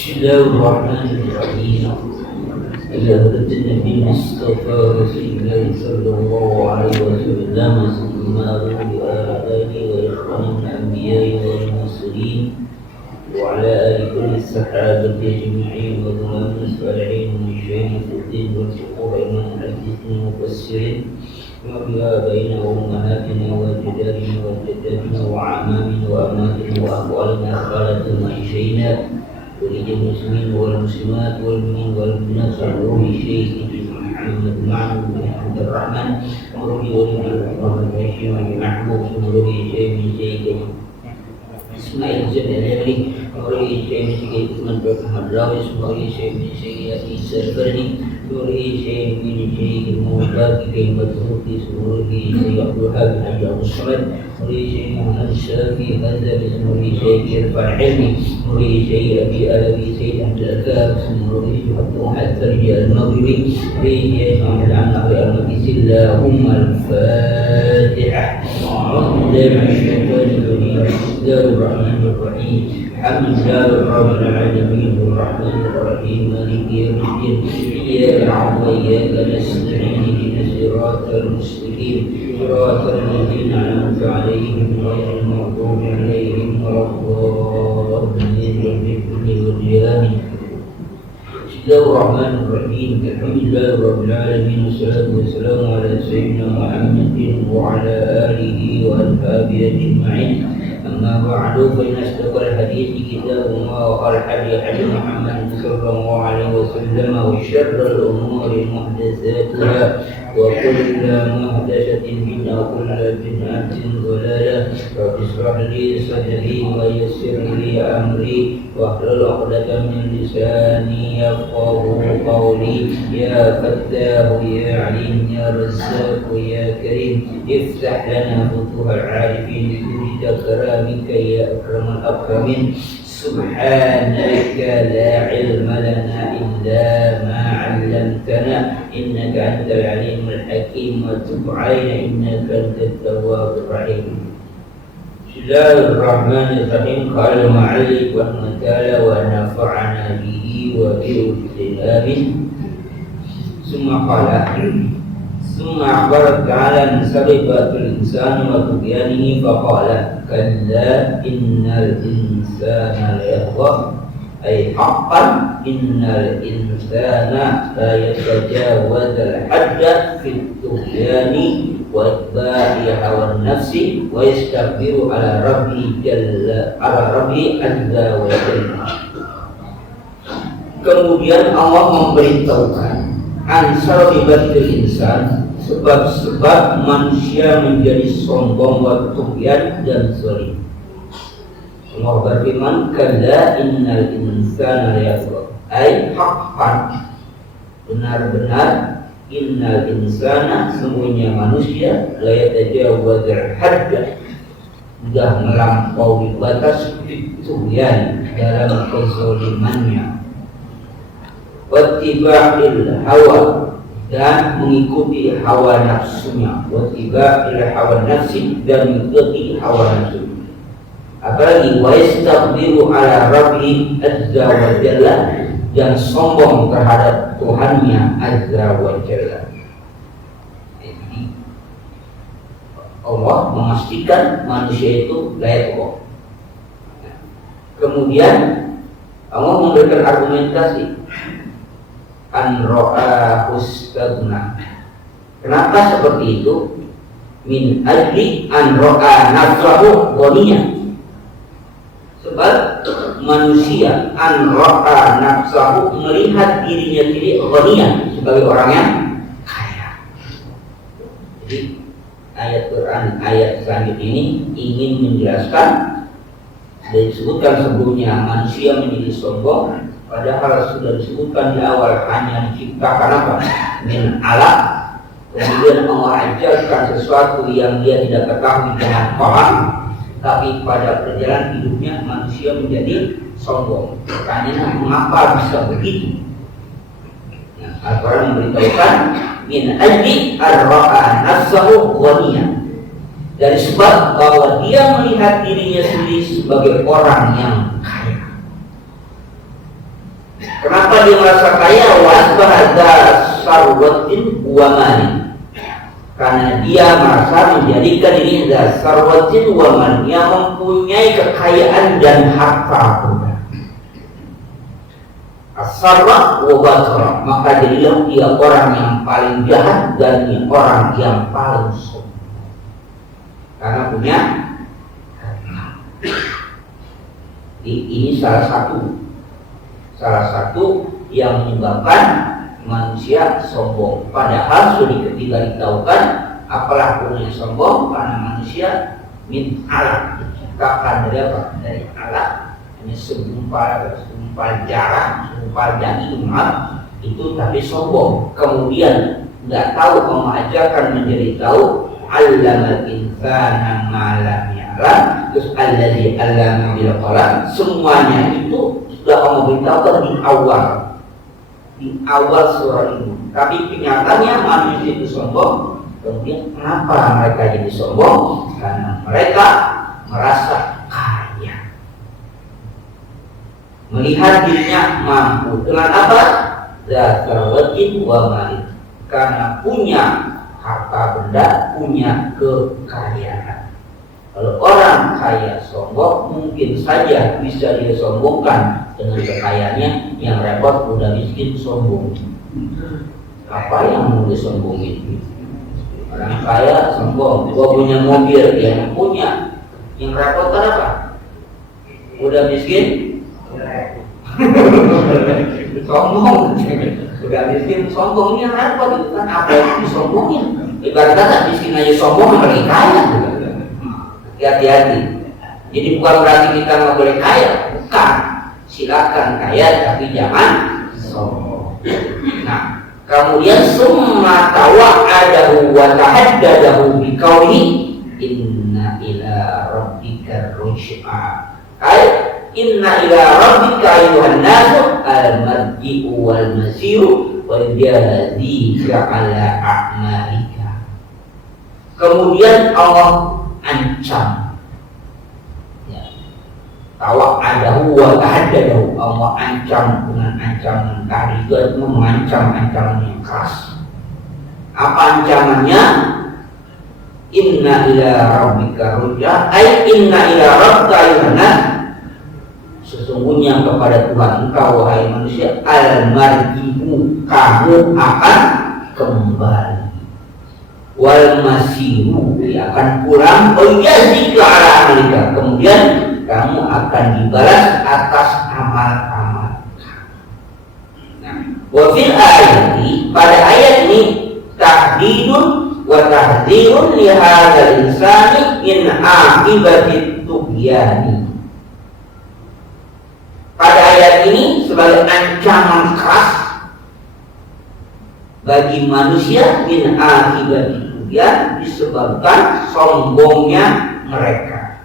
Bismillahirrahmanirrahim. Ila hadratin Nabi Mustafa Rasulullah sallallahu alaihi wasallam Summaru bi alihi wa ikhwanil anbiya'i wal mursalin wa ala ali kulli sahabati ajma'in wa dhulama salihin min syai'in fiddin wal fuqaha min hadithin mufassirin wa biha baina ummahatina wa jadalina wa jadadina wa amamina wa amatina wa aqwalina khalatina wa ishayna ولجميع المسلمين والمسلمات والمؤمنين والمؤمنات روح الشيخ محمد معه بن عبد الرحمن وروح ولي الرحمن الرحيم محمود وروح الشيخ من شيخ اسماعيل الجبلي وروح الشيخ من شيخ من محمد راوي وروح الشيخ من شيخ عيسى البرني وروح الشيخ من شيخ المبارك كلمة روحي وروح الشيخ عبد الوهاب بن عبد الصمد وروح الشيخ محمد الشافعي هذا باسم وروح الشيخ يرفع علمي وروح الشيخ أبي أبي سيد عبد الأكاب وروح الشيخ عبد الواحد فرجي المغربي وروح الشيخ محمد عن أبي المقدس اللهم الفاتحة أعوذ بالله من الشيطان الرجيم بسم الله الرحمن الرحيم الحمد لله رب العالمين الرحمن الرحيم مالك يوم الدين إياك نعبد وإياك نستعين اهدنا الصراط المستقيم صراط الذين أنعمت عليهم غير المغضوب عليهم ولا الضالين آمين. بسم الله الرحمن الرحيم الحمد لله رب العالمين والصلاة والسلام على سيدنا محمد وعلى آله وأصحابه أجمعين. أما بعد فإن أصدق الحديث كتاب الله وخير الهدي هدي محمد صلى الله عليه وسلم وشر الأمور محدثاتها وكل محدثة بدعة وكل بدعة ضلالة. رب اشرح لي صدري ويسر لي أمري واحلل عقدة من لساني يفقهوا قولي. يا فتاح يا عليم يا رزاق يا كريم افتح لنا فتوح العارفين بوجود كرامك يا أكرم الأكرمين. سبحانك لا علم لنا إلا ما علمتنا إنك أنت العليم الحكيم وتب علينا إنك أنت التواب الرحيم. بسم الله الرحمن الرحيم. قال المعلم رحمه الله ونفعنا به وباجتناب. ثم قال ثم أخبر تعالى عن سببات الإنسان وطغيانه فقال كلا إن الإنسان ليطغى أي حقا إن الإنسان لا يتجاوز الحد في الطغيان واتباع هوى النفس ويستكبر على ربه عز وجل. Kemudian Allah memberitahukan ansar dibatil insan, sebab-sebab manusia menjadi sombong wa tughyan dan zalim. Allah berfirman, kalla innal insana layatgha, ay haqqan, benar-benar innal insana, sesungguhnya manusia layatajawazal hadda, sudah melampaui batas tughyan dalam kezalimannya, wattiba'il hawa, dan mengikuti hawa nafsunya, wattiba'il hawa nafsi, dan mengikuti hawa nafsu. Apalagi wa yastakbiru ala rabbi azza wa jalla, dan sombong terhadap Tuhannya azza wa jalla. Jadi Allah memastikan manusia itu layak Allah. Kemudian Allah memberikan argumentasi an ra'a ustadna. Kenapa seperti itu? Min ajli an ra'a nafsahu ghaniyan. Sebab manusia an ra'a nafsahu, melihat dirinya sendiri ghaniyan, sebagai orang yang kaya. Jadi ayat Quran, ayat selanjutnya ini ingin menjelaskan, dan disebutkan sebelumnya manusia menjadi sombong, padahal sudah disebutkan di awal hanya diciptakan apa? Min alam. Kemudian Allah ajarkan sesuatu yang dia tidak ketahui dengan paham, tapi pada perjalanan hidupnya manusia menjadi sombong. Pertanyaannya, mengapa bisa begitu? Nah, Al-Quran memberitahukan min ajli ar-ra'a nafsahu ghaniyan, dari sebab bahwa dia melihat dirinya sendiri sebagai orang yang kaya. Kenapa dia merasa kaya? Wasbahada sarwatin wa mali. Karena dia merasa menjadikan ini adalah sarwatin wa mali, yang mempunyai kekayaan dan harta benda. As-sarwa wa batra, maka jadilah dia orang yang paling jahat dan orang yang paling sombong. Karena punya ini salah satu yang menyebabkan manusia sombong. Padahal sudah ditahukan apalah gunanya sombong, karena manusia min alam, diciptakan dari apa? Dari alam. Hanya segumpal darah, segumpal daging, itu tapi sombong. Kemudian nggak tahu mengajarkan menjadi tahu. Allamal insana ma lam ya'lam, terus allazi 'allama bil qalam. Semuanya itu sudah Allah beritahukan di awal surah ini. Tapi kenyataannya manusia itu sombong. Kemudian kenapa mereka jadi sombong? Karena mereka merasa kaya, melihat dirinya mampu dengan apa? Zatarwatin wa mali, karena punya harta benda, punya kekayaan. Kalau orang kaya sombong, mungkin saja bisa dia sombongkan dengan kekayaannya. Yang repot udah miskin sombong. Apa yang mau disombongin? Orang kaya sombong, gua punya mobil, yang punya. Yang repot kan apa? Udah miskin sombong. Udah miskin sombongnya repot, itu kan apa yang disombongin? Ibarat kata miskin aja sombong, lagi kaya. Hati-hati. Jadi bukan berarti kita nggak boleh kaya, bukan. Silakan kaya, tapi jangan sombong. Nah, kemudian summa tawa'adahu wa tahaddadahu biqauli inna ila rabbika ruj'a. Ay inna ila rabbika ayuhan nasu al-marji'u wal masiru wa yajzika ala a'malika. Kemudian Allah ancam, ya. Tawa'adahu wa tahaddadahu, Allah ancam dengan ancaman tadi, itu mengancam ancaman yang keras. Apa ancamannya? Inna ila rabbika ruj'a, ay inna ila rabbika ayuhannas, sesungguhnya kepada Tuhan engkau wahai manusia, al-marji'u, kamu akan kembali, wal masiru, akan pulang, yajzika ala amalika, kemudian kamu akan dibalas atas amal-amal. Nah, wa fil ayati, pada ayat ini tahdidun wa tahdzirun li hadzal insani min aqibati tughyani. Pada ayat ini sebagai ancaman keras bagi manusia min aqibati tugyan, disebabkan sombongnya mereka.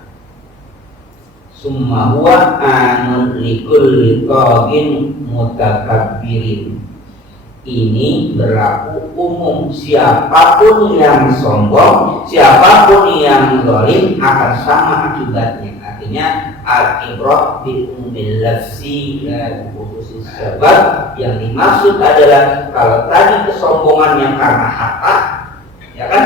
Summa huwa anun likulli tagin mutakabbirin. Ini berlaku umum, siapapun yang sombong, siapapun yang zalim akan sama akibatnya. Artinya al-ibrah bi umumil lafzi la khususis sebab. Yang dimaksud adalah kalau tadi kesombongan yang karena harta, ya kan,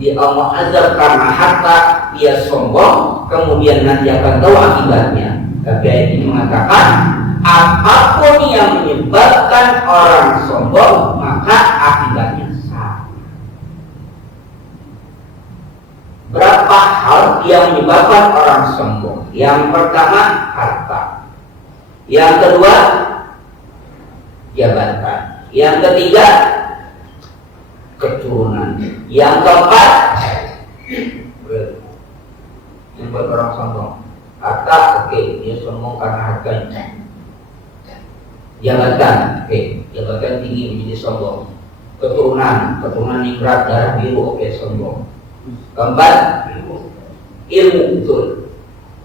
dia Allah azab karena harta, dia sombong, kemudian nanti akan tahu akibatnya. Tapi ayat ini mengatakan apapun yang menyebabkan orang sombong, maka akibatnya sama. Berapa hal yang menyebabkan orang sombong? Yang pertama harta, yang kedua jabatan, yang ketiga keturunan, yang keempat yang buat orang sombong harta. Oke, dia sombong karena harganya. Jabatan, oke, jabatan tinggi menjadi sombong. Keturunan ningrat darah biru, oke, sombong. Keempat ilmu, betul,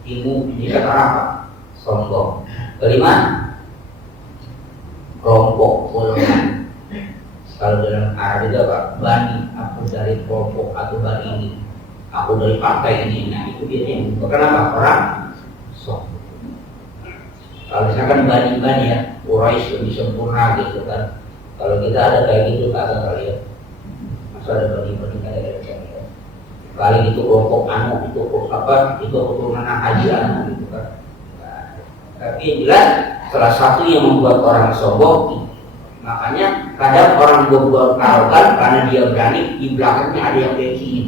ilmu menjadi apa? Sombong. Kelima kelompok, golongan. Kalau dalam Arab itu apa? Bani, aku dari kelompok atau bani ini, aku dari partai ini. Nah itu dia yang kenapa orang sombong. Kalau misalkan bani ya, Quraisy lebih sempurna gitu kan. Kalau kita ada kayak gitu kagak kali ya. Masa ada banding-banding kayak gitu. Kali itu kelompok anu itu apa? Itu keturunan haji anu gitu kan. Nah, tapi yang jelas salah satu yang membuat orang sombong, makanya kadang orang buat arogan karena dia berani di belakangnya ada yang backing.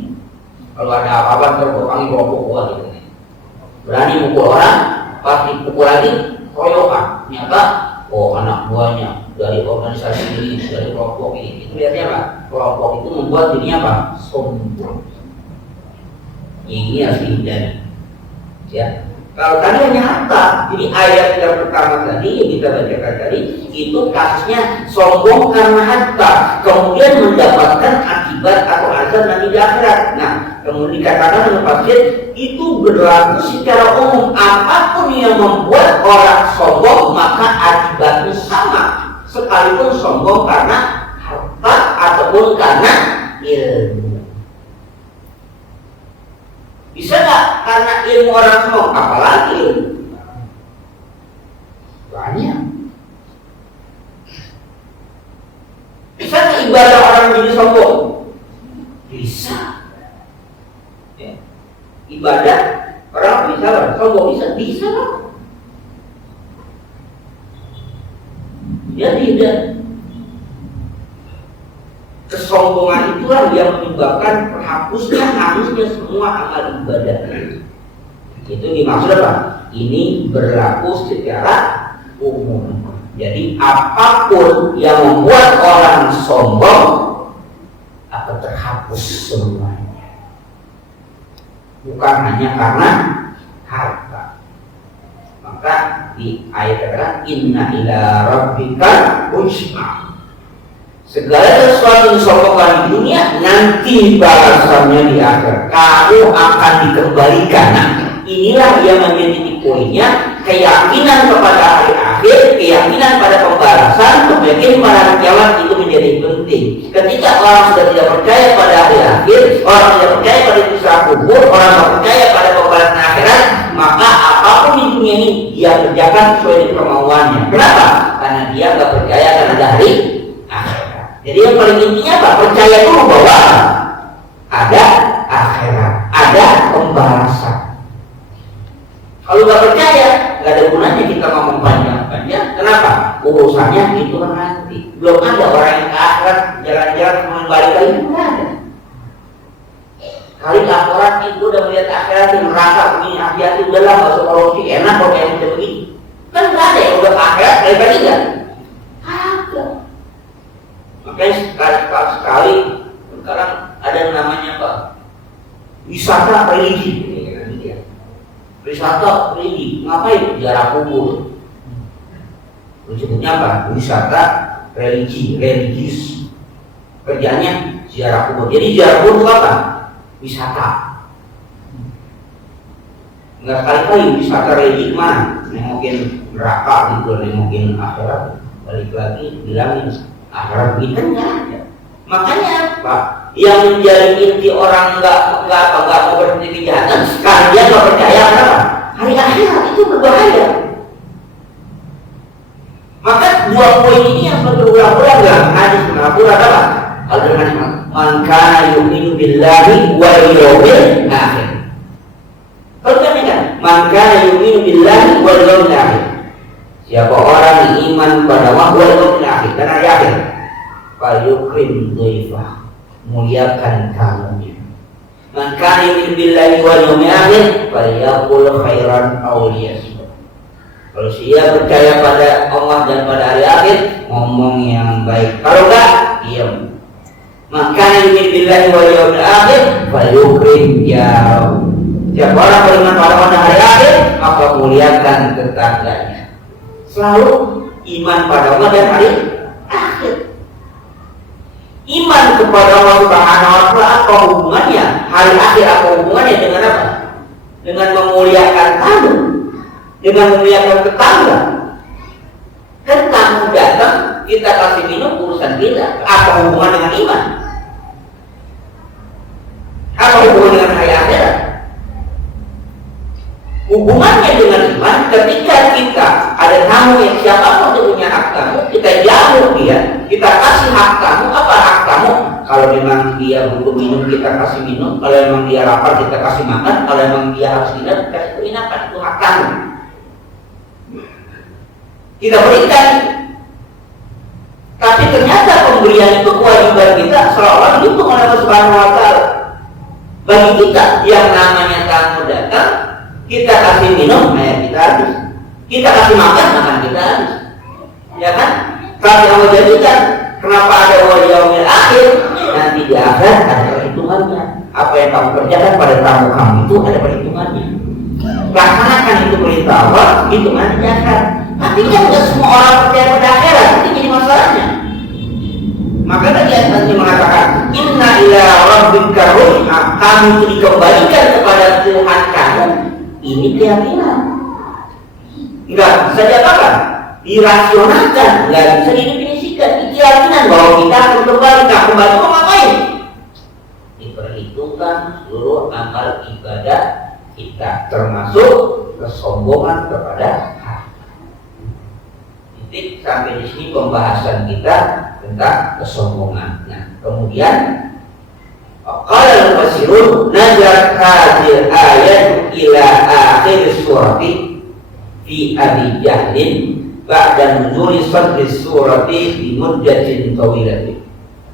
Kalau ada apa-apa terpanggil kelompok gua gitu. Berani mukul orang, pas dipukul lagi koyokan. Ternyata oh anak buahnya dari organisasi ini, dari kelompok ini. Itu biasanya apa? Kelompok itu membuat dirinya apa? Sombong. Ini harus dihindari. Ya. Kalau tadi hanya harta, jadi ayat yang pertama tadi yang kita bacakan tadi itu kasusnya sombong karena harta, kemudian mendapatkan akibat atau azab nanti di akhirat. Nah, kemudian dikatakan oleh tafsir itu berlaku secara umum, apapun yang membuat orang sombong maka akibatnya sama, sekalipun sombong karena harta ataupun karena ilmu. Bisa nggak karena ilmu orang sombong? Apalagi ilmu banyak. Bisa nggak ibadah orang menjadi sombong? Bisa. Ya. Ibadah orang bisa sombong bisa lah. Ya tidak. Kesombongan itulah yang menyebabkan hangusnya semua amal ibadah. Itu dimaksud apa? Ini berlaku secara umum. Jadi apapun yang membuat orang sombong akan terhapus semuanya. Bukan hanya karena harta. Maka di ayat kata inna ila rabbika husna. Segala sesuatu yang disombongkan di dunia nanti balasannya di akhir. Kamu akan dikembalikan. Nah, inilah yang menjadi poinnya, keyakinan kepada hari akhir, keyakinan pada pembalasan, kemudian pada kiamat itu menjadi penting. Ketika orang sudah tidak percaya pada hari akhir, orang tidak percaya pada siksa kubur, orang tidak percaya pada pembalasan akhirat, maka apapun di dunia ini dia kerjakan sesuai dengan kemauannya. Kenapa? Karena dia tidak percaya akan ada hari akhir. Jadi yang paling intinya apa? Percaya dulu bahwa ada akhirat, ada pembalasan. Kalau nggak percaya, nggak ada gunanya kita ngomong panjang-panjang. Kenapa? Urusannya itu nanti. Belum ada orang yang ke akhirat jalan-jalan kembali kali itu nggak ada. Kali laporan itu udah melihat akhirat yang merasa begini, hati-hati udahlah nggak usah korupsi, enak kok kayak udah begini. Kan nggak ada yang udah ke akhirat kali kan? Ada. Makanya sekali sekarang ada namanya apa? Wisata religi. Wisata religi, ngapain? Ziarah kubur. Disebutnya apa? Wisata religi, religius. Kerjanya ziarah kubur. Jadi ziarah kubur itu apa? Wisata. Enggak sekali-kali wisata religi mana? Nengokin neraka gitu, nengokin akhirat. Balik lagi bilangin akhirat kita nggak ada. Makanya apa? Yang menjadi inti orang nggak mau berhenti kejahatan, sekali dia nggak percaya apa? Hari akhirat itu berbahaya. Maka dua poin ini yang berulang-ulang dalam hadis mengaburkan apa? Kalau dengan man kana yu'minu billahi wal yawmil akhir. Kalau kan man kana yu'minu billahi wal yawmil akhir. Siapa orang yang iman pada Allah wal yawmil akhir dan hari akhir, falyukrim dhaifah, muliakan tamunya. Man kana yu'minu billahi wal yawmil akhir falyaqul khairan aw liyasmut. Kalau dia percaya pada Allah dan pada hari akhir, ngomong yang baik. Kalau enggak, diam. Maka yu'minu billahi wal yawmil akhir falyukrim jarahu. Siapa orang beriman pada Allah dan hari akhir, maka muliakan tetangganya. Selalu iman pada Allah dan hari akhir. Iman kepada Allah Subhanahu wa taala apa hubungannya? Hari akhir apa hubungannya dengan apa? Dengan memuliakan tamu, dengan memuliakan tetangga. Kan tamu datang, kita kasih minum urusan kita. Apa hubungan dengan iman? Apa hubungan dengan hari akhirat? Hubungannya dengan iman, ketika kita ada tamu yang siapapun yang punya hak tamu, kita jamu dia, kita kasih hak tamu. Apa hak tamu? Kalau memang dia butuh minum, kita kasih minum. Kalau memang dia lapar, kita kasih makan. Kalau memang dia harus tidur, kita kasih penginapan. Itu hak tamu. Kita berikan. Tapi ternyata pemberian itu kewajiban kita seolah-olah dihitung oleh Allah Subhanahu wa Ta'ala. Bagi kita yang namanya tamu datang, kita kasih minum, kita habis. Kita kasih makan, makan kita habis. Ya kan? Tapi Allah jadikan, kenapa ada wal yaumil akhir? Nanti di akhirat ada perhitungannya. Apa yang kamu kerjakan pada tamu kamu itu ada perhitungannya. Laksanakan itu perintah Allah, hitungannya di akhirat. Tapi kan tidak semua orang percaya pada akhirat, ini jadi masalahnya. Maka tadi ayatnya mengatakan, Inna ila rabbika ruj'a, kamu itu dikembalikan kepada Tuhan kamu. Ini keyakinan. Enggak bisa diapakan, dirasionalkan, enggak bisa didefinisikan. Ini keyakinan bahwa kita akan kembali. Nah, kembali mau ngapain? Diperhitungkan seluruh amal ibadah kita, termasuk kesombongan kepada hak. Titik sampai di sini pembahasan kita tentang kesombongan. Nah, kemudian qala al-mufassirun nazarat hadhihi ayat ila akhir surati fi Abi Jahlin ba'da nuzul sadri surati bi muddatin tawilatin.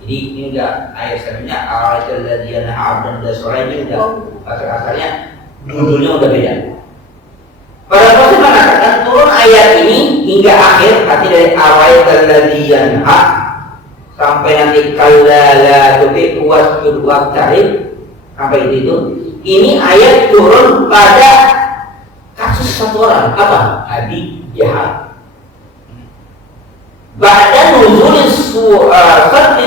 Jadi ini enggak ayat sebenarnya ayatul ladzina abdan dasara ini enggak asal-asalnya judulnya udah beda. Para ulama mengatakan turun ayat ini hingga akhir, arti dari ayatul ladzina sampai nanti kallala tuti wasjud waqtarib sampai itu. Ini ayat turun pada kasus satu orang, apa? Abi Jahal. Ba'da nuzul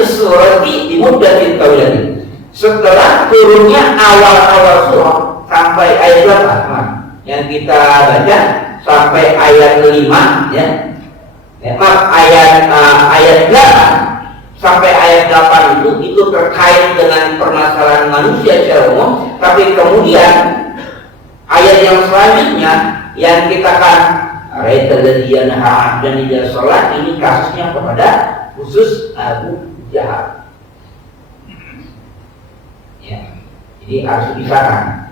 surati di muddatin tawilatin. Setelah turunnya awal-awal surah sampai ayat 8 yang kita baca sampai ayat 5 ya. Ayat 8 sampai ayat 8 itu terkait dengan permasalahan manusia secara umum, tapi kemudian ayat yang selanjutnya yang kita akan dan tidak sholat, ini kasusnya kepada khusus Abu Jahal. Ya, jadi harus dipisahkan.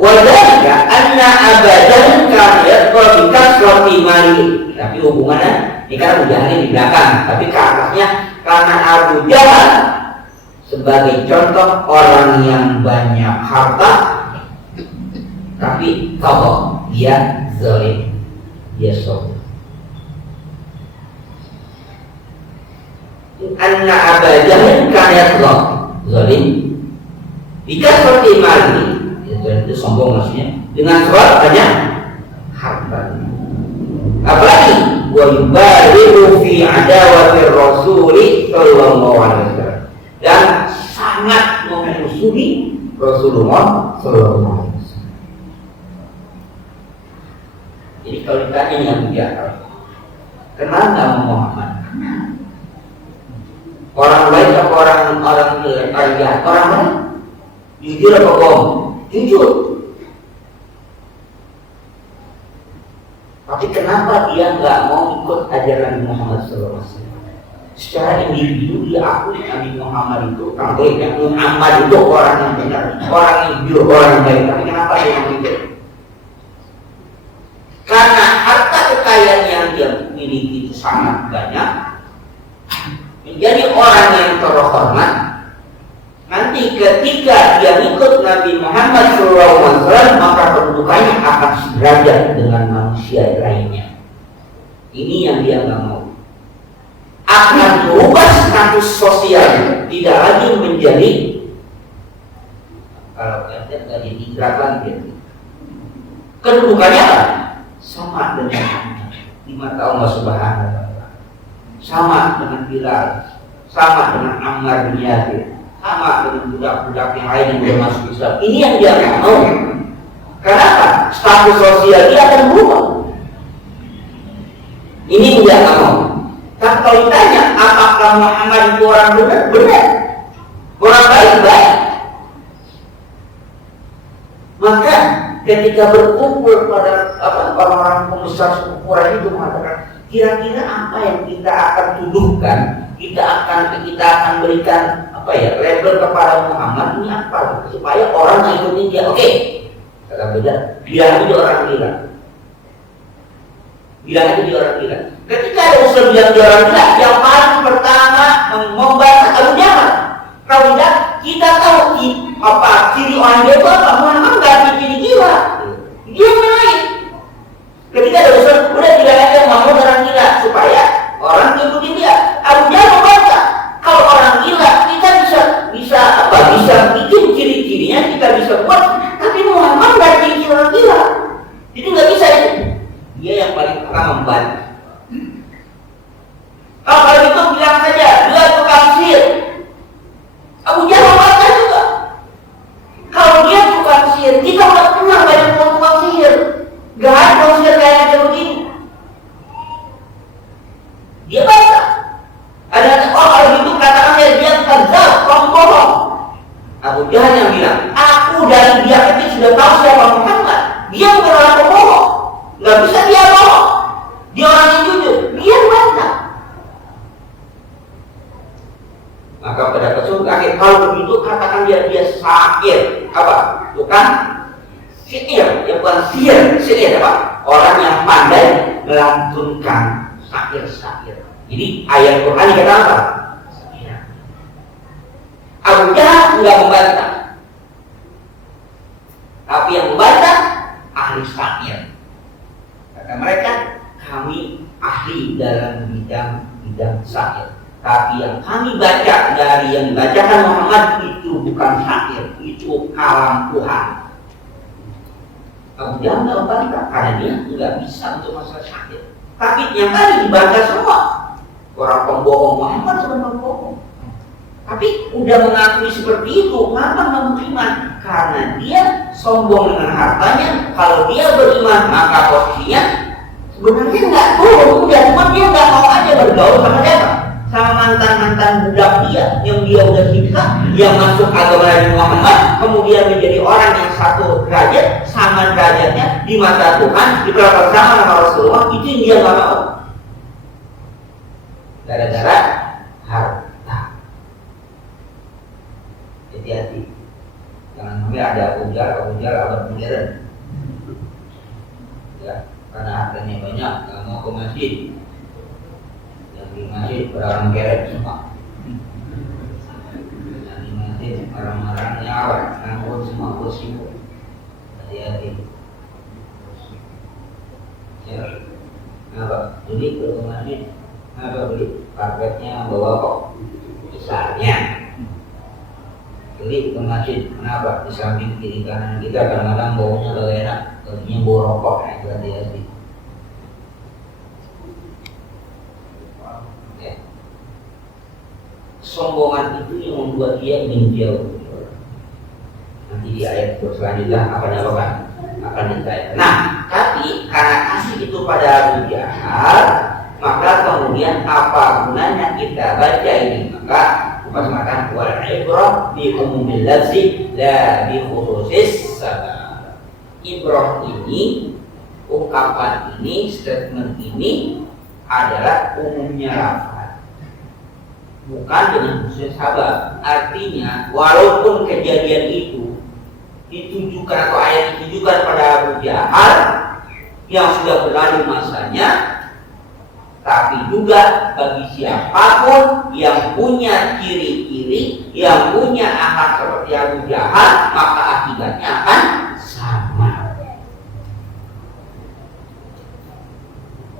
Wadhalika anna abadan kaniyat qalbika surati mali. Tapi hubungannya ini kan Abu Jahal di belakang, tapi ke atasnya karena Abu Jahal sebagai contoh orang yang banyak harta, tapi kokoh, dia zalim, dia sombong. Anna Abu Jahal kaniyat zalim. Jika seperti mali, itu sombong maksudnya, dengan sebab banyak harta. Apalagi wa yubaligu fi adawati rasuli sallallahu alaihi wasallam, dan sangat memusuhi Rasulullah sallallahu alaihi wasallam. Jadi kalau ditanya yang biasa, kenal nggak Muhammad? Orang baik atau orang jahat? Orang baik. Jujur apa bohong? Jujur. Tapi kenapa dia nggak mau ikut ajaran Muhammad SAW? Secara individu dia akui Nabi Muhammad itu orang baik, yang Muhammad itu orang yang benar, orang yang jujur, orang yang baik. Tapi kenapa dia mau ikut? Karena harta kekayaan yang dia miliki itu sangat banyak, menjadi orang yang terhormat. Nanti ketika dia ikut Nabi Muhammad SAW, maka kedudukannya akan sederajat dengan manusia lainnya. Ini yang dia nggak mau. Akan berubah status sosial, tidak lagi menjadi kalau kita nggak jadi gerakan gitu. Kedudukannya apa? Sama dengan di mata Allah Subhanahu wa Ta'ala, sama dengan Bilal, sama dengan Ammar bin Yasir, sama dengan budak-budak yang lain yang sudah masuk Islam. Ini yang dia nggak mau. Kenapa? Status sosial dia akan berubah. Ini yang dia nggak mau. Tapi kalau ditanya, apakah Muhammad itu orang benar? Benar. Orang baik-baik. Maka ketika berkumpul kepada orang-orang pembesar suku Quraisy itu mengatakan, kira-kira apa yang kita akan tuduhkan, kita akan berikan label kepada Muhammad ini apa supaya orang ngikutin dia. Oke, kata beda, bilang aja orang gila, bilang aja dia orang gila. Ketika ada usul bilang dia orang gila, yang paling pertama membantah Abu Jahal. Kalau tidak, kita tahu ciri orang dia itu apa? Muhammad nggak ada ciri gila, dia main. Ketika ada usul, udah bilang aja Muhammad orang gila supaya orang ngikutin dia. Abu Jahal membantah, kalau orang gila kita bisa bikin ciri-cirinya, kita bisa buat, tapi Muhammad nggak ada ciri orang gila, itu nggak bisa itu. Dia yang paling pertama membantah. Kalau itu bilang saja dia tukang sihir, Abu Jahal membantah juga. Kalau dia tukang sihir, kita udah kenal banyak tukang sihir, gak ada tukang sihir kayak macam begini. Dia bantah. Ada kalau itu katakan dia kadzab, pembohong. Abu Jahal yang bilang, aku dari dia kecil sudah tahu siapa Muhammad. Dia bukan orang pembohong, nggak bisa dia bohong. Dia orang yang jujur. Dia bantah. Maka pada kesempatan akhir, kalau begitu katakan dia syair, bukan syair, ya bukan syair apa? Orang yang pandai melantunkan syair. Jadi ayat Quran dikata apa? Syair. Abu Jahal enggak membantah, tapi yang membantah ahli syair. Kata mereka, kami ahli dalam bidang syair. Tapi yang kami baca dari yang dibacakan Muhammad itu bukan syair, itu kalam Tuhan. Abu Jahal nggak membantah karena dia nggak bisa untuk masalah syair. Tapi yang tadi dibaca semua orang pembohong, Muhammad sebenarnya pembohong. Tapi udah mengakui seperti itu, Muhammad nggak beriman karena dia sombong dengan hartanya. Kalau dia beriman maka posisinya sebenarnya nggak turun, cuma dia nggak mau aja bergaul sama siapa? Sama mantan budak dia yang dia udah siksa, yang masuk agama Nabi Muhammad, kemudian menjadi orang yang satu derajat, sama derajatnya di mata Tuhan, diperlakukan sama sama Rasulullah, itu yang dia nggak mau. Gara-gara harta. Hati-hati, jangan sampai ada ujar abad modern. Ya, karena hartanya banyak, nggak mau ke masjid. Di masjid orang keret semua, di masjid orang-orang nyawa, nganggur semua kursi. Hati-hati. Ya, apa? Beli ke masjid, beli karpetnya bawa kok, misalnya. Beli ke masjid, kenapa? Di samping kiri kanan kita kadang-kadang baunya gak enak, baunya bau rokok, itu hati-hati. Sombongan itu yang membuat dia ingin jauh. Nanti di ayat selanjutnya akan ditanya. Nah, tapi karena kasih itu pada Abu Jahal, maka kemudian apa gunanya kita baca ini? Maka mengatakan wal ibrah bi umumil lafzi la bi khususis sabab. Ibrah ini, ungkapan ini, statement ini adalah umumnya lafaz, bukan dengan khusus sabab. Artinya walaupun kejadian itu ditujukan atau ayat ditujukan pada Abu Jahal yang sudah berlalu masanya, tapi juga bagi siapapun yang punya ciri-ciri, yang punya akhlak seperti Abu Jahal, maka akibatnya akan sama.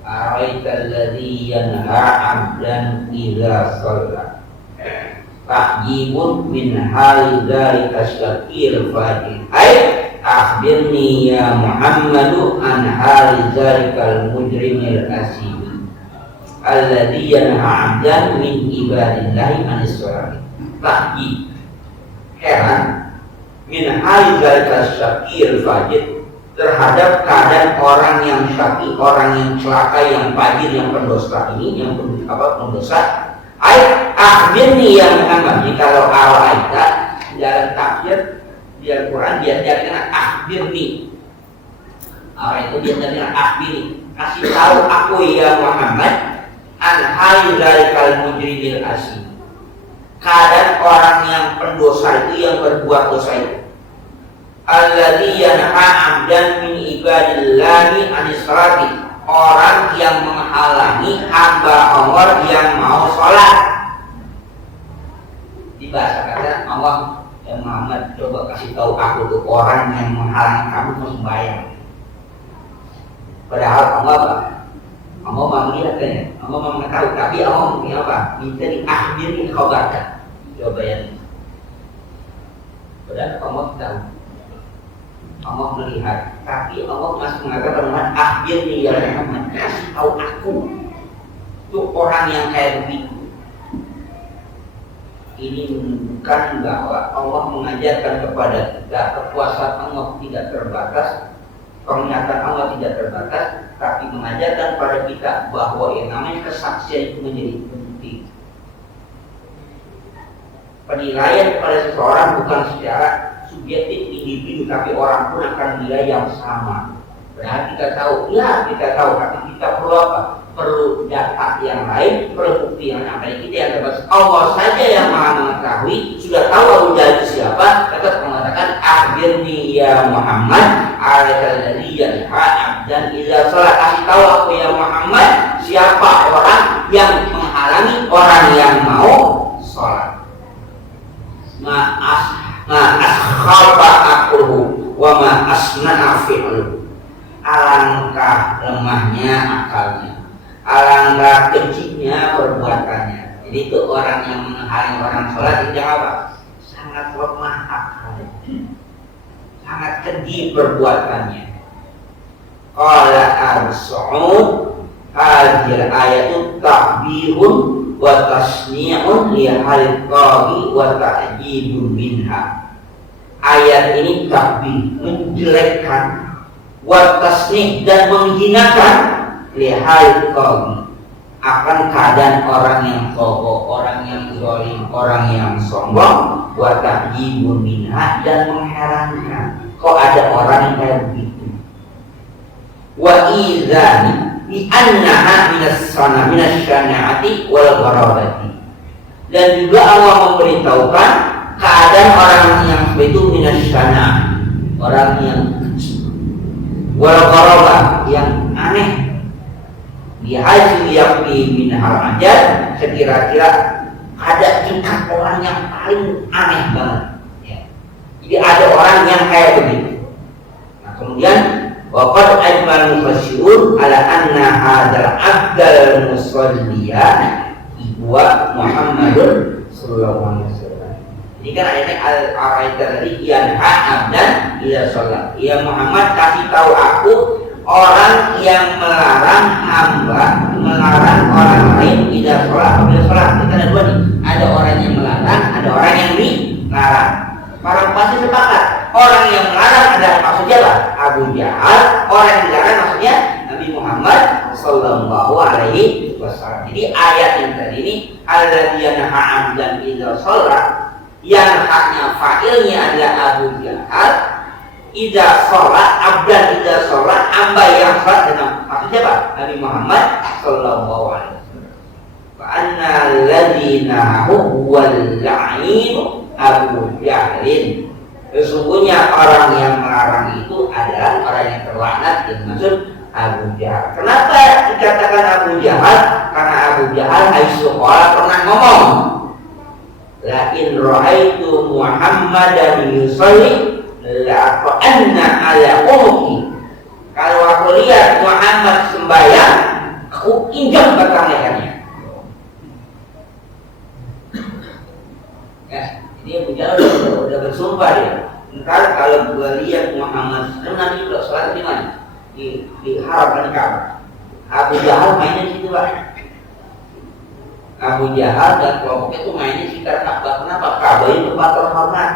Araital ladzi yanha 'abdan idza shalla ta'jibun min hali dzalika syakir fadil. Ai akhbirni ya Muhammadu an hali dzalikal mujrimil asim alladzi yanha 'abdan min ibadillahi anis shalah. Ta'jib, heran, min hali dzalika syakir fadil, terhadap keadaan orang yang syaki, orang yang celaka, yang fajir, yang pendosa ini, yang pendosa. Ayat akhbirni ya Muhammad. Jika kalau al-ayat dalam tafsir di Al-Quran dia kena akhbirni. Orang itu dia bilang akhbiri, kasih tahu aku ya Muhammad an hal zalikal mujrimil asim. Keadaan orang yang pendosa itu, yang berbuat dosa itu. Alladzi yanha 'abdan min ibadillahi anis salati. Orang yang menghalangi hamba Allah yang mau sholat. Di bahasa kata Allah, ya Muhammad, coba kasih tahu aku tuh orang yang menghalangi kamu mau sembahyang. Padahal Allah apa? Allah mau melihat kan ya? Allah mau mengetahui, tapi Allah mungkin apa? Minta diakhiri khabarkan. Coba ya. Padahal Allah tahu, Allah melihat, tapi Allah masih mengatakan akhirnya ya Muhammad, kasih tahu aku tuh orang yang kayak begitu. Ini menunjukkan bahwa Allah mengajarkan kepada kita kekuasaan Allah tidak terbatas, penglihatan Allah tidak terbatas, tapi mengajarkan pada kita bahwa yang namanya kesaksian itu menjadi penting. Penilaian pada seseorang bukan secara subjektif individu, tapi orang pun akan nilai yang sama. Padahal kita tahu, ya kita tahu, tapi kita perlu apa? Perlu data yang lain, perlu bukti yang lain. Kita yang dapat Allah saja yang maha mengetahui, sudah tahu Abu Jahal siapa, dapat mengatakan akhirni ya Muhammad alaihi dan idza salat, kasih tahu aku ya Muhammad siapa orang yang menghalangi orang yang mau sholat. Askhaba akluhu wa ma asna'a fi'luhu. Alangkah lemahnya akalnya, alangkah kecilnya perbuatannya. Jadi itu orang yang menghalangi orang sholat itu apa? Sangat lemah akalnya, sangat keji perbuatannya. Qala Ar-Sa'ud, hadhil ayatu ta'bihun wa tasni'un li halqahi wa ta'jibun minha. Ayat ini takbih, menjelekkan, wa tasni' dan menghinakan li halqahi, akan keadaan orang yang kokoh, orang yang zalim, orang yang sombong, wa ta'jibun minha, dan mengherankan kok ada orang yang kayak begitu. Wa idzani bi annaha minas syanaati wal gharabati, dan juga Allah memberitahukan keadaan orang yang seperti itu minas syana', orang yang wal gharabah, yang aneh, bihasil yakfi min hal ajab, sekira-kira ada tingkat orang yang paling aneh banget ya. Jadi ada orang yang kayak begitu. Nah kemudian waqad ajmal mufassirun ala anna hadzal abdal musalliya huwa Muhammadun sallallahu alaihi wasallam. Ini kan ayatnya al-ayat tadi yanha abdan ila sholat. Ya Muhammad, kasih tahu aku orang yang melarang hamba, melarang orang lain ila sholat, apabila sholat. Kita ada dua nih, ada orang yang melarang, ada orang yang dilarang. Para pasti sepakat, orang yang melarang adalah maksudnya apa? Abu Jahal. Orang yang dilarang maksudnya Nabi Muhammad sallallahu alaihi wasallam. Jadi ayat yang tadi ini alladzi yanha 'abdan idza sholat, yang haknya fa'ilnya adalah Abu Jahal. Idza sholat, abdan idza sholat, hamba yang sholat, dengan maksudnya apa? Nabi Muhammad sallallahu alaihi wasallam. Wa anna alladziina huwal la'in Abu Jahlin. Sesungguhnya orang yang melarang itu adalah orang yang terlaknat, yang maksud Abu Jahal. Kenapa dikatakan Abu Jahal? Karena Abu Jahal pernah ngomong, la in ra'aitu Muhammadan yusalli la aqanna ala ummi. Kalau aku lihat Muhammad sembahyang, aku injak batang lehernya. Ya, ini Abu Jahal udah bersumpah dia. Ntar kalau gua lihat Muhammad, Nabi juga sholat di mana? Di harapan Ka'bah. Abu Jahal mainnya di situ Pak. Abu Jahal dan kelompoknya itu mainnya di sekitar Ka'bah. Kenapa? Ka'bah itu tempat terhormat.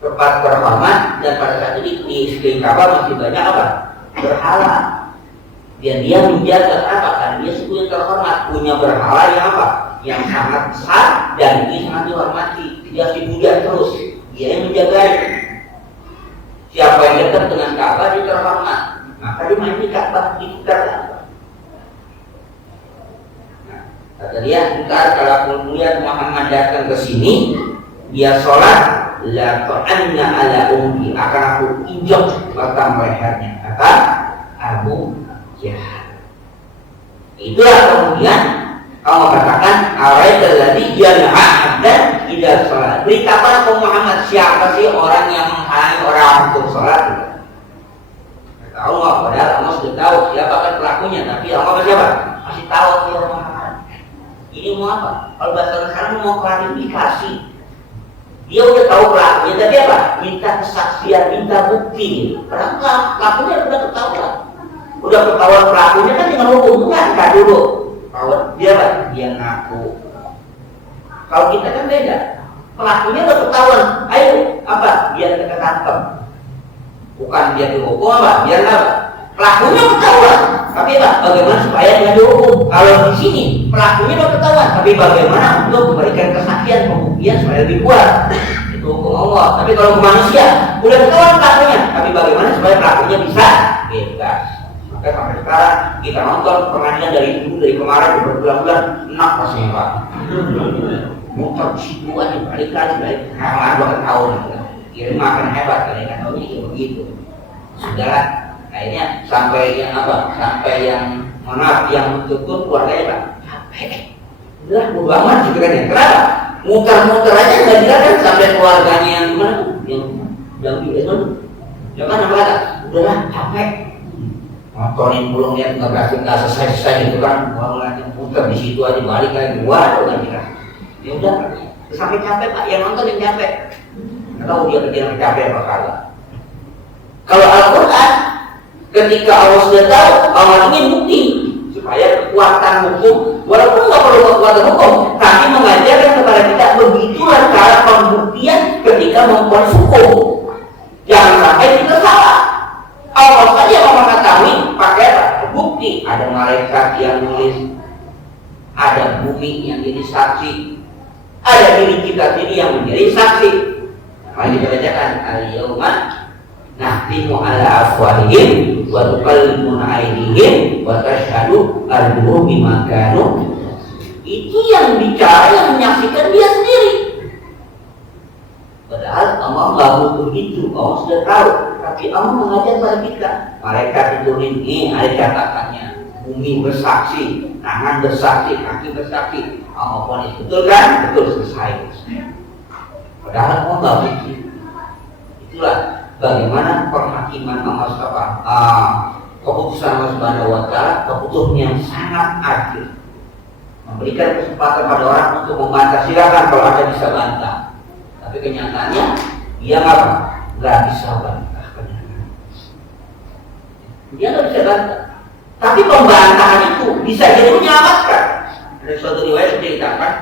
Tempat terhormat, dan pada saat ini di sekeliling Ka'bah masih banyak apa? Berhala. Dan dia menjaga apa? Karena dia suku yang terhormat, punya berhala yang apa? Yang sangat besar dan ini sangat dihormati. Dia harus dipuja terus. Dia yang menjaganya. Siapa yang dekat dengan Ka'bah dia terhormat, maka dia main di Ka'bah itu terhormat. Nah, kata dia, ntar kalau aku melihat Muhammad datang ke sini, dia sholat, la ta'anna ala ummi, akan aku injak batang lehernya, kata Abu Jahal. Itulah kemudian Allah katakan araita alladzi yanha 'abdan idza shalat. Beritakan kepada Muhammad, siapa sih orang yang menghalangi orang untuk sholat? Kata Allah, padahal Allah sudah tahu siapa kan pelakunya, tapi Allah masih apa? Masih tahu ya Muhammad. Ini mau apa? Kalau bahasa sekarang mau klarifikasi. Dia udah tahu pelakunya, tapi apa? Minta kesaksian, minta bukti. Padahal pelakunya udah ketahuan. Udah ketahuan pelakunya kan dengan hukum, kan dulu. Kalau dia apa? Dia ngaku. Kalau kita kan beda. Pelakunya udah ketahuan. Ayo apa? Biar kita ketangkep. Bukan dia dihukum apa? Biar apa? Pelakunya ketahuan. Tapi apa? Bagaimana supaya dia dihukum? Kalau di sini pelakunya udah ketahuan, tapi bagaimana untuk memberikan kesaksian pembuktian supaya lebih kuat? Itu hukum Allah. Tapi kalau ke manusia udah ketahuan pelakunya, tapi bagaimana supaya pelakunya bisa bebas? Maka sampai sekarang kita nonton pengadilan dari dulu, dari kemarin berbulan-bulan, enak rasanya Pak. Motor situ aja balik kemarin 2 tahun. Kira makan hebat kali kan tahunnya ya begitu. Sudahlah, akhirnya sampai yang apa? Sampai yang maaf yang betul-betul keluarganya Pak capek. Udah bodo amat gitu kan ya. Kenapa? Muter-muter aja nggak kan sampai keluarganya yang gimana tuh? Yang itu, jangan apa kata? Udahlah capek. Nontonin belum ya nggak selesai gitu kan, mulai putar di situ aja balik lagi, waduh kan kira. Ya udah, sampai capek Pak, yang nonton yang capek. Nggak tahu dia kerja capek apa kagak. Kalau Al-Quran, ketika Allah sudah tahu, Allah ingin bukti supaya kekuatan hukum, walaupun nggak perlu kekuatan hukum, tapi mengajarkan kepada kita begitulah cara pembuktian ketika membuat hukum. Jangan sampai kita salah. Allah saja yang mengetahui pakai apa? Bukti. Ada malaikat yang nulis, ada bumi yang jadi saksi, ada diri kita sendiri yang menjadi saksi. Mari kita bacakan al-yawma nahtimu ala afwahihim wa tukallimuna aydihim wa tashhadu arjuluhum bima kanu. Itu yang bicara, yang menyaksikan dia sendiri. Padahal Allah nggak butuh itu, Allah sudah tahu. Tapi Allah mengajar pada kita. Malaikat itu ini ada catatannya. Bumi bersaksi, tangan bersaksi, kaki bersaksi. Allah ponis betul kan? Betul, selesai. Padahal Allah nggak butuh. Itulah bagaimana penghakiman Allah SWT. Keputusan Allah Subhanahu Wa Taala keputusan yang sangat adil. Memberikan kesempatan pada orang untuk membantah, silakan kalau ada bisa bantah. Tapi kenyataannya dia nggak bisa bantah. Dia nggak bisa bantah. Tapi pembantahan itu bisa jadi menyelamatkan. Ada suatu riwayat menceritakan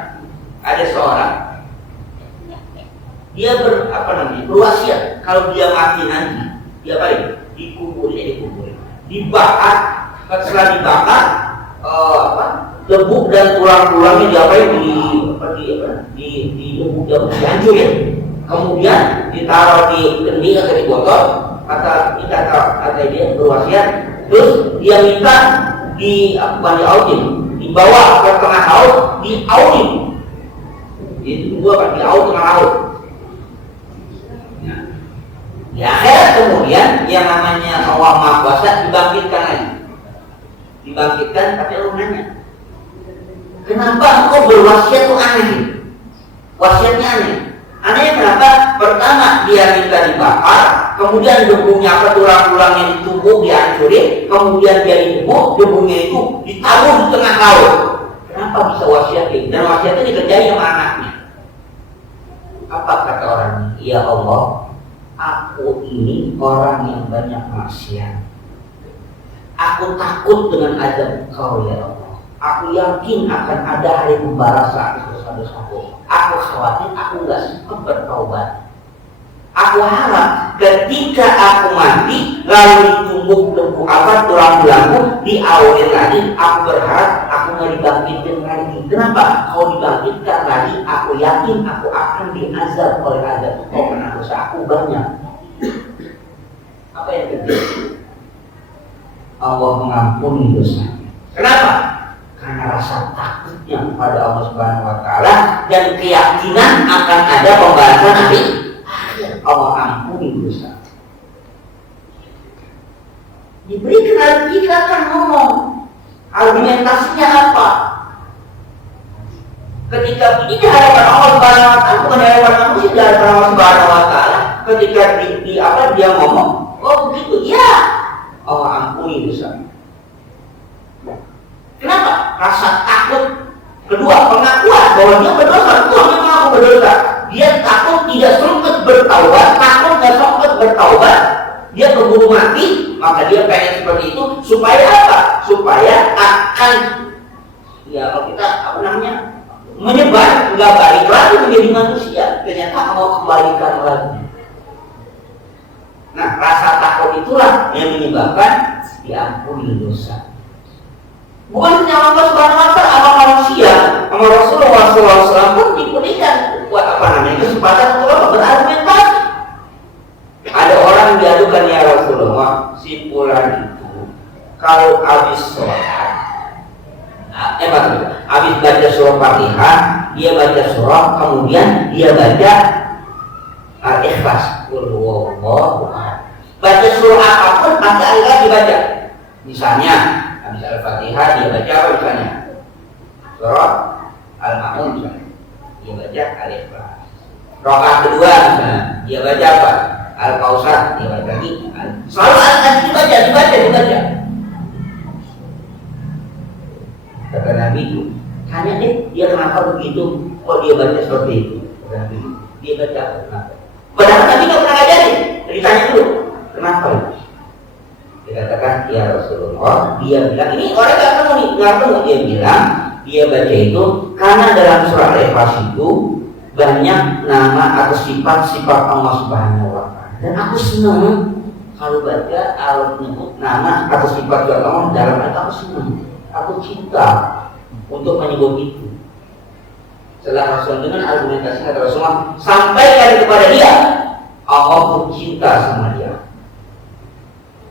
ada seorang dia berwasiat kalau dia mati nanti dia dikuburin, dibakar. Setelah dibakar debu dan tulang-tulangnya diapain dihancurin, kemudian ditaruh di kendi atau di botol, kata dia berwasiat, terus dia minta dibawa ke tengah laut, diaudit, itu dua diaud tengah laut. Nah, di akhirat kemudian yang namanya Allah Maha Kuasa dibangkitkan, tapi Allah nanya, kenapa engkau berwasiat itu aneh? Wasiatnya aneh. Anehnya kenapa? Pertama dia minta dibakar, kemudian debunya tulang-tulangnya di tubuh dihancurin, kemudian dia debunya itu ditaruh di tengah laut. Kenapa bisa wasiat ini? Dan wasiatnya dikerjain sama anaknya. Apa kata orang ini? Ya Allah, aku ini orang yang banyak maksiat. Aku takut dengan azab Engkau ya Allah. Aku yakin akan ada hari pembalasan dosa-dosaku. Aku khawatir aku nggak sempat bertaubat. Aku harap ketika aku mati lalu ditumbuk debu tulang-tulangku diawet lagi. Aku berharap aku nggak dibangkitkan lagi. Kenapa? Kau dibangkitkan lagi, aku yakin aku akan diazab oleh azab Engkau karena dosa aku banyak. Apa yang terjadi? Allah mengampuni dosanya. Kenapa? Karena rasa takutnya kepada Allah Subhanahu wa Ta'ala dan keyakinan akan ada pembahasan nanti akhir. Allah ampuni dosa. Diberikan kita akan ngomong argumentasinya apa? Ketika ini di hadapan Allah Subhanahu wa Ta'ala, bukan di hadapan manusia, di hadapan Allah Subhanahu wa Ta'ala, ketika dia ngomong, oh begitu, ya Allah ampuni dosa. Kenapa? Rasa takut. Kedua, pengakuan bahwa dia berdosa. Tuhan yang mengaku berdosa. Dia takut tidak sempat bertaubat, takut tidak sempat bertaubat, dia keburu mati, maka dia pengen seperti itu supaya apa? Supaya akan, ya kalau kita apa namanya, menyebar, nggak balik lagi menjadi manusia. Ternyata Allah kembalikan lagi. Nah, rasa takut itulah yang menyebabkan diampuni dosa. Bukan hanya Allah Subhanahu wa Ta'ala, sama manusia, sama Rasulullah SAW pun diberikan buat apa namanya kesempatan untuk berargumentasi. Ada orang diadukan, ya Rasulullah, si fulan itu kalau habis sholat, habis baca surah Fatihah, dia baca surah, kemudian dia baca Al-Ikhlas, baca surah apapun ada Al-Ikhlas dibaca. Misalnya habis Al-Fatihah dia baca apa misalnya? Surah Al-Ma'un misalnya, dia baca Al-Ikhlas. Rakaat kedua misalnya dia baca apa? Al-Kausar, dia baca lagi. Selalu Al-Ikhlas dibaca. Kata Nabi itu, tanya deh dia kenapa begitu? Kok dia baca seperti itu? Kata Nabi, dia baca kenapa? Padahal Nabi nggak pernah ngajarin. Ditanya dulu, kenapa? Dikatakan, ya Rasulullah, dia bilang, ini orang nggak ketemu, dia bilang, dia baca itu karena dalam surah Al-Ikhlas itu banyak nama atau sifat-sifat Allah Subhanahu wa Ta'ala. Dan aku senang kalau baca Allah menyebut nama atau sifat Allah dalam ayat, aku senang. Aku cinta untuk menyebut itu. Setelah Rasul dengan argumentasi kata Rasulullah, sampaikan kepada dia, Allah pun cinta sama dia.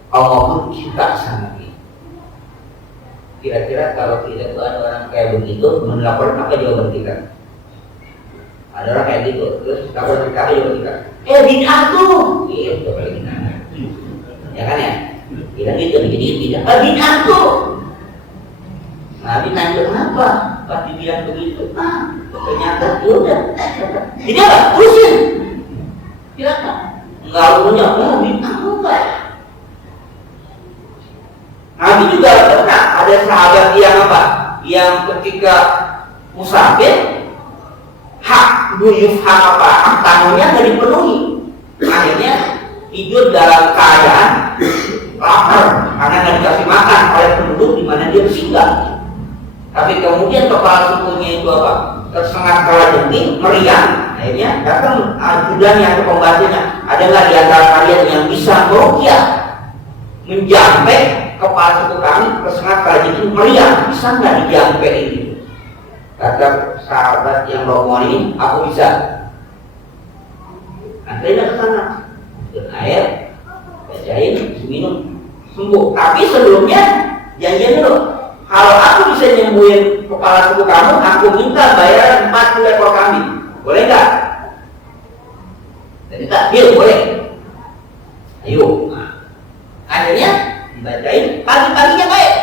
Allah pun cinta sama dia. Kira-kira kalau tidak ada orang kayak begitu, melaporkan apa jawaban kita? Ada orang kayak gitu, terus laporan kita jawaban kita, bid'ah tuh, gitu paling nanya. Ya kan ya? Bilang gitu, dikit-dikit tidak, bid'ah tuh. Nabi nanya kenapa? Pas dibilang begitu, ternyata udah. Jadi apa? Terusin. Silakan. Enggak punya, bid'ah enggak. Nabi juga pernah ada sahabat yang apa? Yang ketika musafir, hak duyuf hak tamunya nggak dipenuhi. Akhirnya tidur dalam keadaan lapar karena nggak dikasih makan oleh penduduk di mana dia bersinggah. Tapi kemudian kepala sukunya itu apa? Tersengat kalajengking, meriang. Akhirnya datang ajudannya atau pembantunya. Ada nggak di antara kalian yang bisa meruqyah, menjampe kepala suku kami tersengat kalajengking, meriang? Bisa nggak dijampe ini? Kata sahabat yang rombongan ini, aku bisa. Akhirnya ke sana, dengan air, bacain, minum, sembuh. Tapi sebelumnya janjian dulu. Kalau aku bisa nyembuhin kepala suku kamu, aku minta bayaran 40 ekor kambing. Boleh nggak? Jadi tak, dia boleh. Ayo. Akhirnya dibacain, pagi-paginya baik.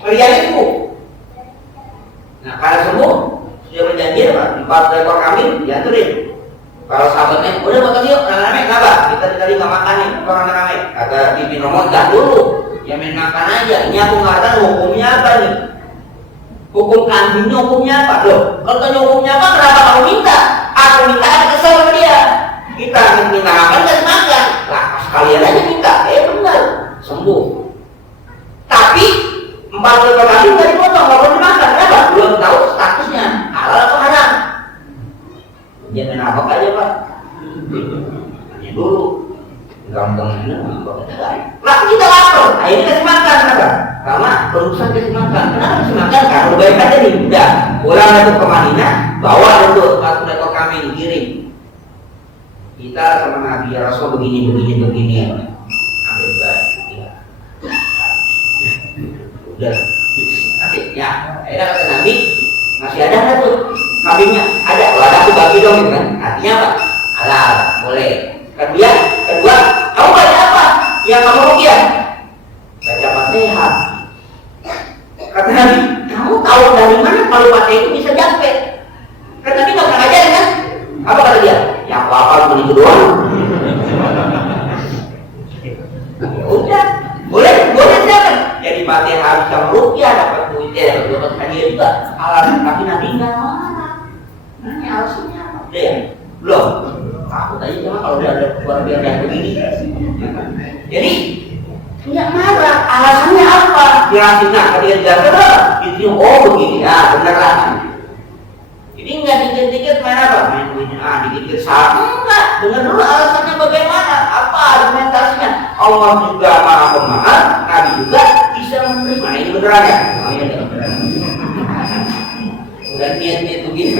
Meriahnya sembuh. Nah, kalau sembuh, sudah berjanji apa? 40 ekor kambing dianturin. Kalau sahabatnya, udah makan yuk, rame-rame, kenapa? Kita tadi nggak makan nih, orang rame. Kata pimpin rombongan, tak dulu. Ya main makan aja, ini aku nggak tahu hukumnya apa nih. Hukum kambingnya hukumnya apa? Loh, kalau tanya hukumnya apa, kenapa kamu minta? Aku minta, ada kesel sama dia. Kita minta makan, dan makan. Lah, sekalian aja minta, benar, sembuh. Tapi 40 ekor kambing nggak dipotong, nggak boleh dimakan. Kenapa? Belum tahu statusnya, halal atau haram. Dia main apa aja pak? Tanya dulu. Gampangnya lah kita lapar, akhirnya kasih makan kenapa? Karena perusahaan kasih makan. Kenapa kasih makan? Karena baik aja nih, udah pulang itu ke Madinah, bawa itu 40 ekor kambing dikirim. Kita sama Nabi ya Rasul begini. udah nanti ya akhirnya kata Nabi masih ada nggak tuh kambingnya? Ada, kalau ada aku bagi dong gitu kan. Artinya apa? Halal, boleh. Kedua, kamu baca apa? Yang kamu rukyah? Baca Fatihah. Kata Nabi, kamu tahu dari mana kalau Fatihah itu bisa jampe? Kan Nabi nggak pernah ngajarin kan? Apa kata dia? Yang aku hafal cuma itu doang. Udah, boleh silakan. Jadi Fatihah bisa merukyah, dapat dapat hadiah juga. Alasan tapi Nabi nggak marah. Nanya alasannya apa? Udah ya? Belum. Aku tadi cuma kalau udah ada keluar biar kayak begini. Jadi nggak marah. Alasannya apa? Jelasin nah. Ketika dijelasin itu oh begini. Ah benar lah. Jadi nggak dikit-dikit main apa? Main duitnya dikit-dikit salah. Enggak. Dengar dulu alasannya bagaimana? Apa argumentasinya? Allah juga maha pemaaf. Nabi juga bisa menerima. Ini beneran ya? Oh iya beneran. Udah niat begini.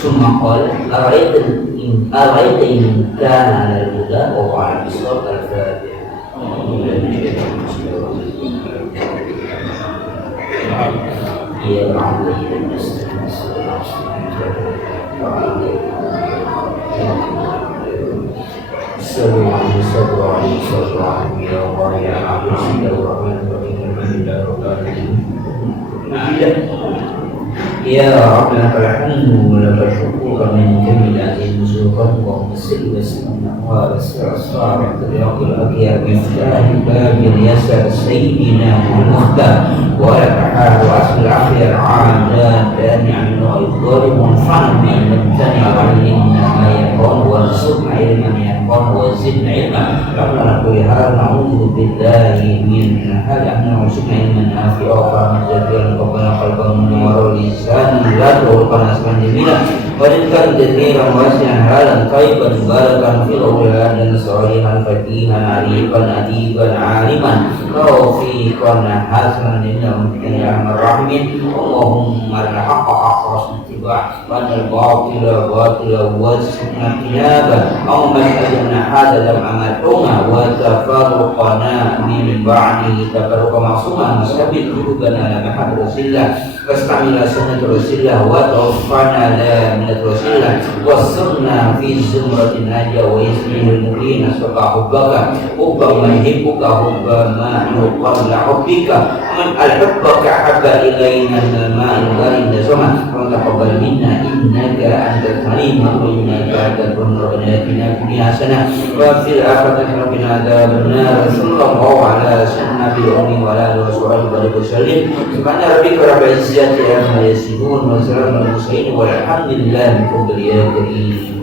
ثم قال أرأيت إن كان على الهدى وهو على الصراط الفاتحة. يا رب صلوا عليه يا الله يا عبد الرحمن الرحيم الحمد لله رب العالمين. Ya Rabbana falhamdu wa lakal syukru min jamil musuqan wa musil wa sunnah wa asrar tariqil akhyar min fitahi babil yasar sayyidina Muhammad wa lakal wa asl akhir adan dani wa idhari munfan min lamtani alayna ma yakun wa subha ilman yakun wa zidna ilman rabbana kulli hal na'udzu billahi min hadana wa subha ilman nafi'a wa mazadil qabla qalban wa لا تغلقنا اسما جميلا ورزقا كثيرا واسعا حلالا طيبا مباركا في الاولاد صالحا فقيها عريقا اديبا عالما توفيقا حسنا انك يا ارحم الراحمين. اللهم الحق حق اتباع وان الباطل باطلا وارزقنا اجتنابه. اللهم اجعلنا هذا جمعا مرحوما وتفرقنا من بعده تفرقا معصوما وثبت قلوبنا على محبه رسول الله واستعمل سنه رسول الله وتوفنا من رسول الله وصرنا في زمرة النجاة ويسمع المؤمنين استطاع حبك حب من يحبك حب ما يقل حبك ومن أحبك أحب إلينا من الماء الغاري من السماء وتقبل منا إنك أنت الكريم وإنك أنت ربنا آتنا في الدنيا حسنة وفي الآخرة ربنا عذاب النار. صلى الله على سيدنا الأمي وعلى آله وصحبه وسلم. سبحان ربك رب العزة عما يصفون وسلام على المرسلين والحمد لله رب العالمين.